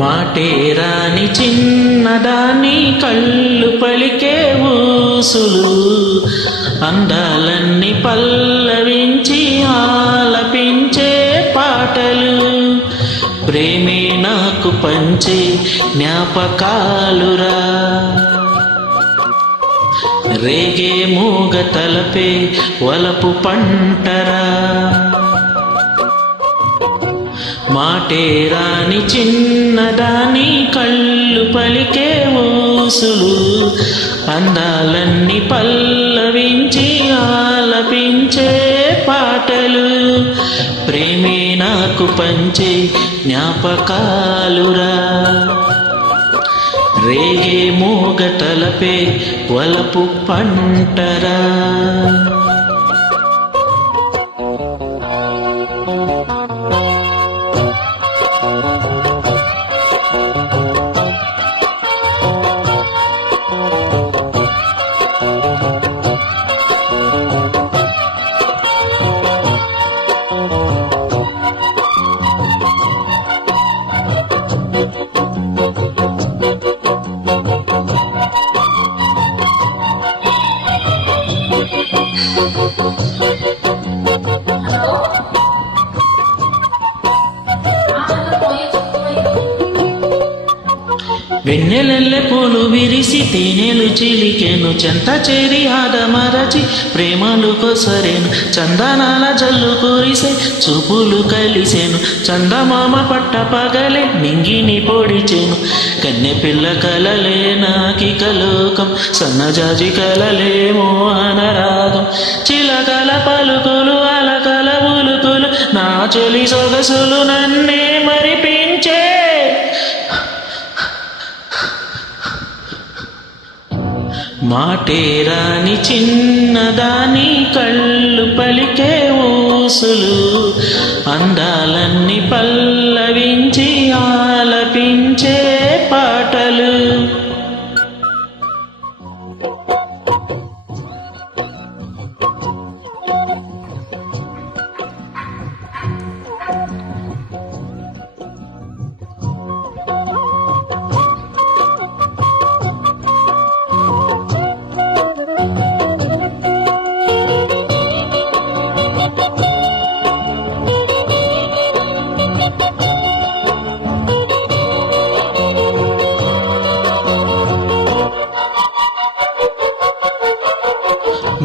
మాటేరాని చిన్నదాని కళ్ళు పలికే ఊసులు అందాలన్నీ పల్ నాకు పంచే జ్ఞాపకాలురా. రేగే మూగ తలపే వలపు పంటరా. మాటే రాని చిన్నదాని కళ్ళు పలికే ఊసులు అందాలన్నీ పల్లవించి నాకు పంచే జ్ఞాపకాలురా. రేగే మోగ తలపే వలపు పంటరా. thank వెన్నెలెల్లె పూలు విరిసి తేనెలు చిలికెను చెంత చేరి ఆదమరచి ప్రేమలు కొసరేను చందనాల జల్లు కురిసే చూపులు కలిసెను చందమామ పట్ట పగలే నింగిని పొడిచెను. కన్నె పిల్ల కలలే నాకి కలోకం సన్నజాజి కలలే మోహనరాగం చిలకల పలుకులు అలకల ఉలుకులు నా చెలి సొగసులు నన్నే మరిపి మాటే రాని చిన్నదాని కళ్ళు పలికే ఊసులు అందాలన్నీ పల్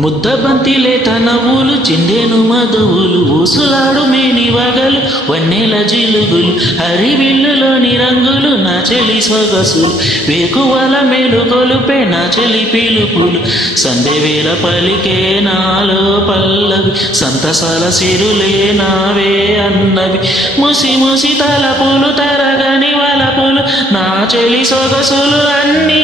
ముద్దబంతి తనవులు నవ్వులు చిండేను మధువులు ఊసులాడు మేని వగలు వన్నెల జిలుగులు హరివిల్లులోని రంగులు నా చెలి సొగసులు వేకువల మేలు కొలుపే నా చెలి పిలుపులు. సందేవేల పలికే నాలో పల్లవి సంతసాల సిరులే నావే అన్నవి. ముసి ముసి తలపులు తరగని వలపులు నా చెలి సొగసులు అన్నీ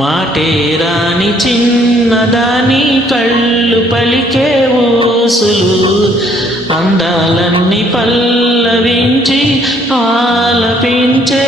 మాటేరాని చిన్నదాని కళ్ళు పలికే ఊసులు అందాలన్నీ పల్లవించి ఆలపించే